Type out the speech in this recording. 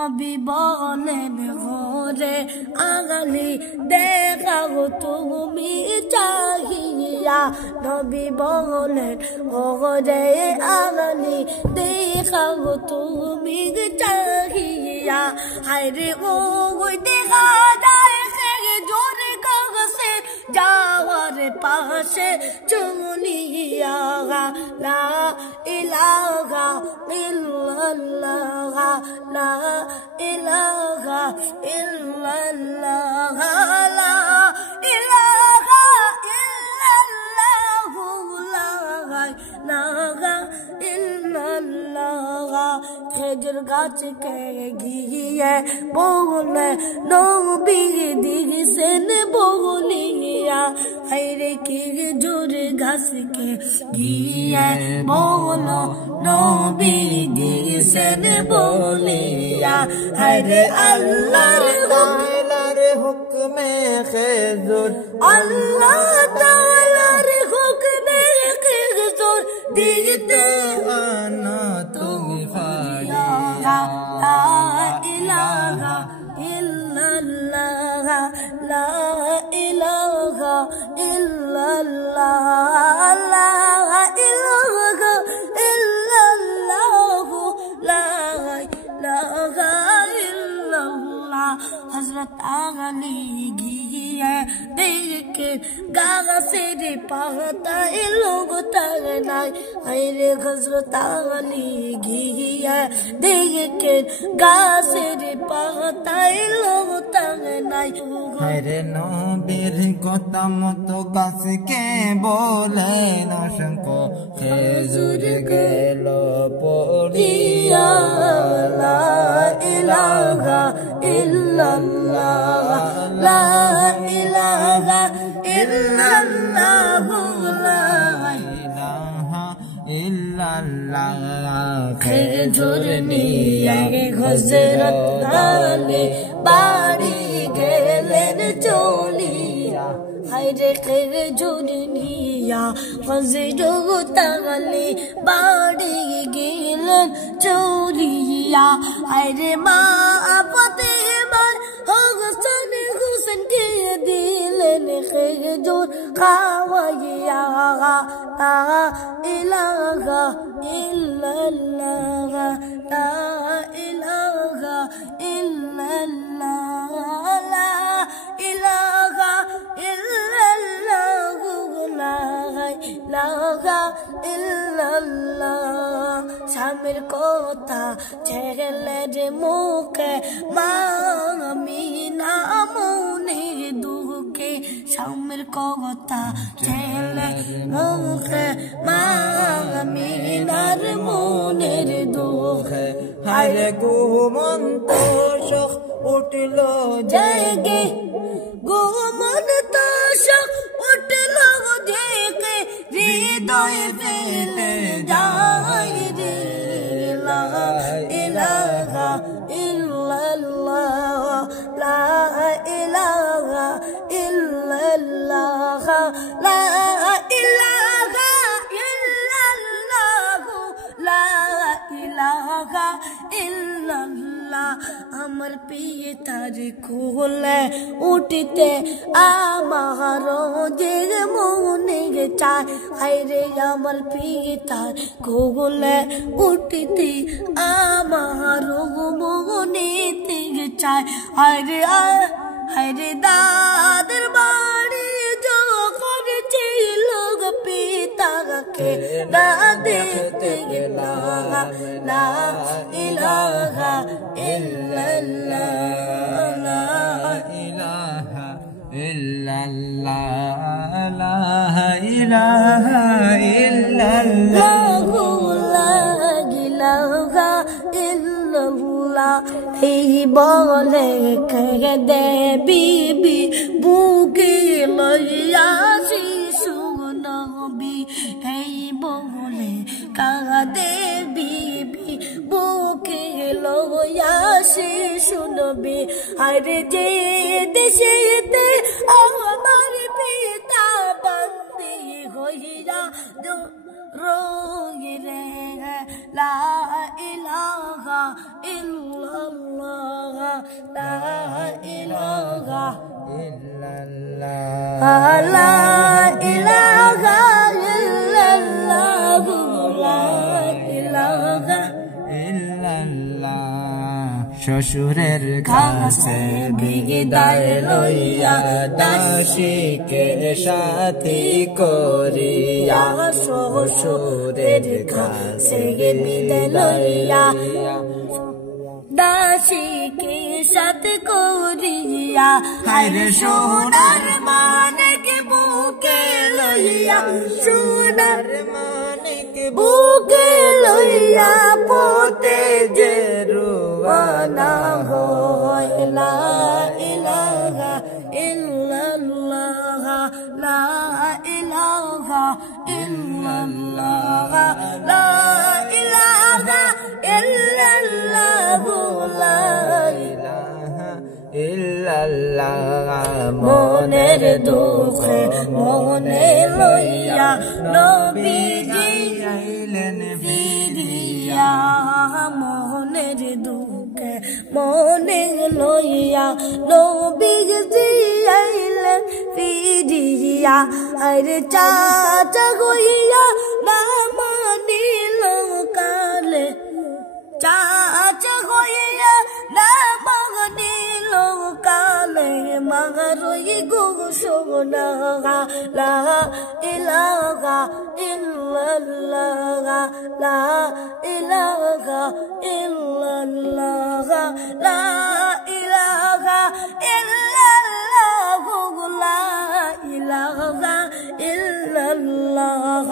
নবী বলেন ঘরে আগালি দেখাও তুমি চাহিয়া নবী বলেন ঘরে আগালি দেখাও তুমি চাহিয়া হায়রে ওই দেখা যায় সে জোরে কাগজে যাওয়ার পাশে চুনিয়া লা ইলাহা ইল্লাল্লাহ লা ইলাহা ইল্লাল্লাহ লা ইলাহা ইল্লাল্লাহ লা ইলাহা ইল্লাল্লাহ খেজুর গাছকে গিয়ে বলে নবী দিয়েছেন বলিয়া হায়রে খেজুর গাছকে গিয়ে বলো নবী দিয়েছেন বলিয়া হায়রে আল্লাহর হুকমে খেজুর আল্লাহ তাআলার হুকমে খেজুর দিতে আনা তুমি ফারিয়া লা ইলাহা ইল্লাল্লাহ লা ইলাহা ইল্লাল্লাহ লা ইলাহা ইল্লাল্লাহ লা ইলাহা ইল্লাল্লাহ হযরত আলী গিয়ে দেখে গাছের পাতায় লগতা নাই হায়রে হযরত আলী গিয়ে দেখে গাছের পাতায় লগতা নাই হায়রে নবীর কথা মতো গাছকে বলেন অসংখ্য খেজুর গেল পড়িয়া লা ইলাহা ইল্লাল্লাহ লা ইলাহা ইল্লাল্লাহ লা ইলাহা ইল্লাল্লাহ খেজুর নিয়ে হযরত আলী বাড়ি গেলেন চলিয়া হায়রে খেজুর নিয়া হযরত আলী বাড়ি গেলেন চলিয়া হায়রে মা ফাতেমার হাসান হুসেনকে দিলেন খেজুর খাওয়াইয়া লা ইলাহা ইল্লাল্লাহ লা ইলাহা ইল্লাল্লাহ লা ইলাহা ইল্লাল্লাহ লা ইলাহা ইল্লাল্লাহ স্বামীর কথা ছেলের মুখে মা আমিনা মনে দুঃখে স্বামীর কথা ছেলের মুখে মা আমিনার মনের দুঃখে হায়রে ঘুমন্ত শোক উঠল জেগে ঘুমন্ত শোক উঠল জেগে হৃদয় ফেলে যায় রে লা ইলাহা ইল্লাল্লাহ লা ইলাহা ইল্লাল্লাহ লা ইলাহা ইল্লাল্লাহ লা ইলাহা ইল্লাল্লাহ আমার পিতার কোলে উঠতে আমার যে মনে চায় হায়রে আমার পিতার কোলে উঠতে আমার মনে চায় হায়রে হায়রে দাদার বাড়ি যখন ছিল পিতাকে না দেখতে গেলাম লা ইলাহা ইল্লাল্লাহ লা ইলাহা ইল্লাল্লাহ লা ইলাহা ইল্লাল্লাহ লা ইলাহা ইল্লাল্লাহ এই বলে কে দে বিবি বুকে লইয়া শিশু নবী এই বলে কাঁদে বিবি বুকে লইয়া শিশু নবী আরে যে দেশেতে আমার পিতা বন্দী হইয়া রোগে রে লা ইলাহা ইল্লাল্লাহ la ilaha illallah, la ilaha illallah, la ilaha illallah. শ্বশুরের কাছে বিদায় লইয়া দাসীকে সাথী করিয়া শ্বশুরের কাছে বিদায় লইয়া দাসীকে সাথে করিয়া হায়রে সোনার মানিক বুকে লইয়া সোনার মানিক বুকে লইয়া পোতে যে রুয়ানা হয় লা ইলাহা ইল্লাল্লাহ, লা ইলাহা ইল্লাল্লাহ, লা ইলাহা ইল্লাল্লাহ, লা ইলাহা ইল্লাল্লাহ। মনের দুঃখে মনে লইয়া নবীজি আইলেন ফিরিয়া, মনের দুঃখে মনে লইয়া নবীজি আইলেন ফিরিয়া, আরে চাচা হইয়া না মানিল কালে, চাচা হইয়া না মানিল কালে, মাগরই গো সোনা লা ইলাহা ইল্লাল্লাহ, লা ইলাহা ইল্লাল্লাহ, লা ইলাহা ইল্লাল্লাহ, লা ইলাহা ইল্লাল্লাহ।